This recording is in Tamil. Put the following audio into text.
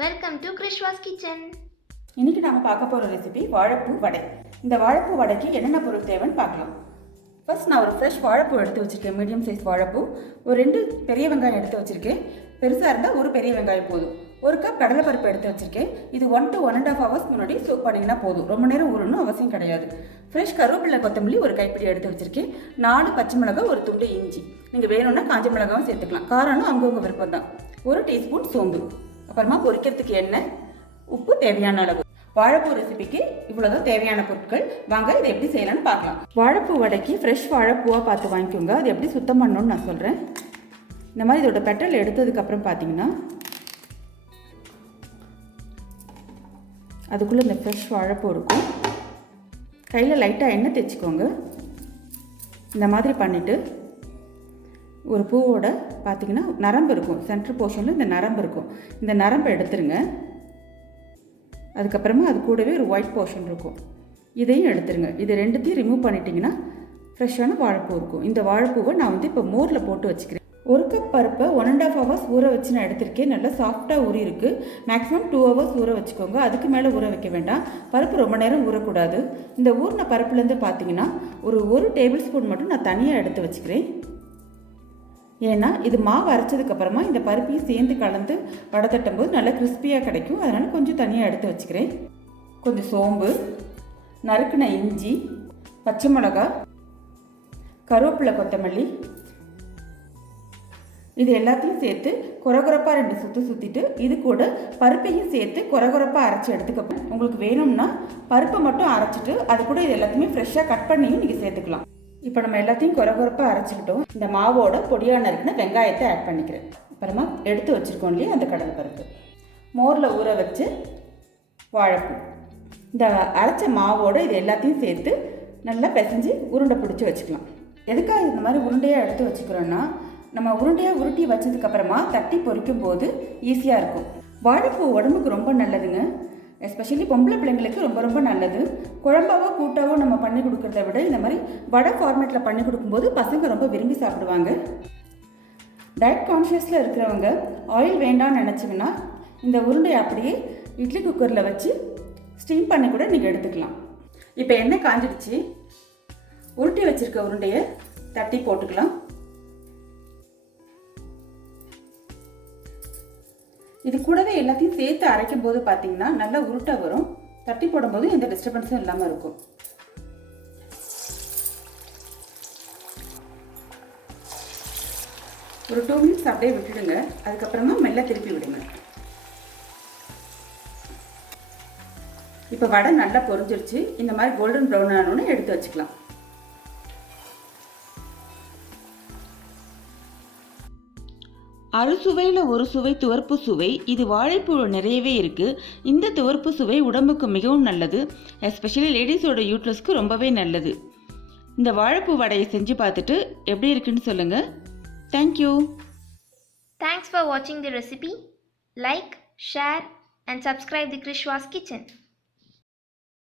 Welcome to KrishVas kitchen. இன்னைக்கு நாம பார்க்க போற ரெசிபி வாழைப்பூ வடை. இந்த வாழைப்பூ வடைக்கு என்னென்ன பொருள் தேவைன்னு பார்க்கலாம். ஃபர்ஸ்ட் நான் ஒரு ஃப்ரெஷ் வாழைப்பூ எடுத்து வச்சிருக்கேன். மீடியம் சைஸ் வாழைப்பூ. ஒரு 2 பெரிய வெங்காயம் எடுத்து வச்சிருக்கேன். பெருசாக இருந்தால் ஒரு பெரிய வெங்காயம் போதும். 1 கப் கடலைப்பருப்பு எடுத்து வச்சிருக்கேன். இது 1 to 1.5 hours முன்னாடி சோக் பண்ணிங்கன்னா போதும். ரொம்ப நேரம் ஊறணும் அவசியம் கிடையாது. ஃப்ரெஷ் கருவேப்பிலை கொத்தமல்லி ஒரு கைப்பிடி எடுத்து வச்சிருக்கேன். 4 பச்சை மிளகாய், ஒரு துண்டு இஞ்சி. நீங்கள் வேணும்னா காஞ்ச மிளகாவும் சேர்த்துக்கலாம். காரம்னா அவங்கவுங்க விருப்பம் தான். 1 டீஸ்பூன் சோம்பு, அப்புறமா பொரிக்கிறதுக்கு எண்ணெய், உப்பு தேவையான அளவு. வாழைப்பூ ரெசிபிக்கு இவ்வளோதான் தேவையான பொருட்கள். வாங்க இதை எப்படி செய்யலாம்னு பார்க்கலாம். வாழைப்பூ வடைக்கு ஃப்ரெஷ் வாழைப்பூவாக பார்த்து வாங்கிக்கோங்க. அது எப்படி சுத்தம் பண்ணணும்னு நான் சொல்கிறேன். இந்த மாதிரி இதோட பெட்டல் எடுத்ததுக்கப்புறம் பார்த்தீங்கன்னா அதுக்குள்ளே இந்த ஃப்ரெஷ் வாழைப்பூ இருக்கும். கையில் லைட்டாக எண்ணெய் தேய்ச்சிக்கோங்க. இந்த மாதிரி பண்ணிவிட்டு ஒரு பூவோட பார்த்திங்கன்னா நரம்பு இருக்கும். சென்டர் போர்ஷனில் இந்த நரம்பு இருக்கும். இந்த நரம்பை எடுத்துருங்க. அதுக்கப்புறமா அது கூடவே ஒரு ஒயிட் போர்ஷன் இருக்கும். இதையும் எடுத்துருங்க. இது ரெண்டுத்தையும் ரிமூவ் பண்ணிட்டீங்கன்னா ஃப்ரெஷ்ஷான வாழைப்பூ இருக்கும். இந்த வாழைப்பூவை நான் இப்போ மோரில் போட்டு வச்சுக்கிறேன். 1 கப் பருப்பை 1.5 hours ஊற வச்சு நான் எடுத்திருக்கேன். நல்லா சாஃப்டாக ஊறி இருக்குது. மேக்ஸிமம் 2 hours ஊற வச்சுக்கோங்க. அதுக்கு மேலே ஊற வைக்க வேண்டாம். பருப்பு ரொம்ப நேரம் ஊறக்கூடாது. இந்த ஊறின பருப்புலேருந்து பார்த்தீங்கன்னா ஒரு டேபிள் ஸ்பூன் மட்டும் நான் தனியாக எடுத்து வச்சுக்கிறேன். ஏன்னா இது மாவு அரைச்சதுக்கப்புறமா இந்த பருப்பையும் சேர்ந்து கலந்து வடை தட்டும் போது நல்லா கிறிஸ்பியாக கிடைக்கும். அதனால் கொஞ்சம் தனியாக எடுத்து வச்சுக்கிறேன். கொஞ்சம் சோம்பு, நறுக்கின இஞ்சி, பச்சை மிளகாய், கருவேப்பிலை கொத்தமல்லி, இது எல்லாத்தையும் சேர்த்து கொரகொரப்பாக 2 சுற்று சுற்றிட்டு இது கூட பருப்பையும் சேர்த்து கொரகொரப்பாக அரைச்சி எடுத்துக்கப்போ உங்களுக்கு வேணும்னா பருப்பை மட்டும் அரைச்சிட்டு அது கூட இது எல்லாத்தையுமே ஃப்ரெஷ்ஷாக கட் பண்ணியும் நீங்கள் சேர்த்துக்கலாம். இப்போ நம்ம எல்லாத்தையும் கொரகொரப்பாக அரைச்சிக்கிட்டோம். இந்த மாவோட பொடியாக நறுக்கின வெங்காயத்தை ஆட் பண்ணிக்கிறேன். அப்புறமா எடுத்து வச்சுருக்கோம் இல்லையா அந்த கடலைப்பருப்பு, மோரில் ஊற வச்சு வாழைப்பூ, இந்த அரைச்ச மாவோடு இது எல்லாத்தையும் சேர்த்து நல்லா பிசைஞ்சு உருண்டை பிடிச்சி வச்சுக்கலாம். எதுக்காக இந்த மாதிரி உருண்டையாக எடுத்து வச்சுக்கிறோன்னா நம்ம உருண்டையாக உருட்டி வச்சதுக்கப்புறமா தட்டி பொரிக்கும் போது ஈஸியாக இருக்கும். வாழைப்பூ உடம்புக்கு ரொம்ப நல்லதுங்க. எஸ்பெஷலி பொம்பளை பிள்ளைங்களுக்கு ரொம்ப ரொம்ப நல்லது. குழம்பாவோ கூட்டாவோ நம்ம பண்ணி கொடுக்குறத விட இந்த மாதிரி வடை ஃபார்மேட்டில் பண்ணி கொடுக்கும்போது பசங்க ரொம்ப விரும்பி சாப்பிடுவாங்க. டயட் கான்ஷியஸில் இருக்கிறவங்க ஆயில் வேண்டாம்னு நினச்சிங்கன்னா இந்த உருண்டையை அப்படியே இட்லி குக்கரில் வச்சு ஸ்டீம் பண்ணி கூட நீங்கள் எடுத்துக்கலாம். இப்போ எண்ணெய் காஞ்சிடுச்சு. உருட்டி வச்சுருக்க உருண்டையை தட்டி போட்டுக்கலாம். இது கூடவே எல்லாத்தையும் சேர்த்து அரைக்கும் போது பார்த்தீங்கன்னா நல்லா உருட்டாக வரும். தட்டி போடும்போது எந்த டிஸ்டர்பன்ஸும் இல்லாமல் இருக்கும். ஒரு 2 minutes அப்படியே விட்டுடுங்க. அதுக்கப்புறமா மெல்ல திருப்பி விடுங்க. இப்போ வடை நல்லா பொரிஞ்சிருச்சு. இந்த மாதிரி கோல்டன் ப்ரௌன் ஆனோன்னு எடுத்து வச்சுக்கலாம். அறுசுவையில் ஒரு சுவை துவர்ப்பு சுவை. இது வாழைப்பூ நிறையவே இருக்குது. இந்த துவர்ப்பு சுவை உடம்புக்கு மிகவும் நல்லது. எஸ்பெஷலி லேடிஸோட யூட்ரஸ்க்கு ரொம்பவே நல்லது. இந்த வாழைப்பூ வடையை செஞ்சு பார்த்துட்டு எப்படி இருக்குன்னு சொல்லுங்கள். Thank you. Thanks for watching the recipe. Like, share and subscribe the KrishVas kitchen.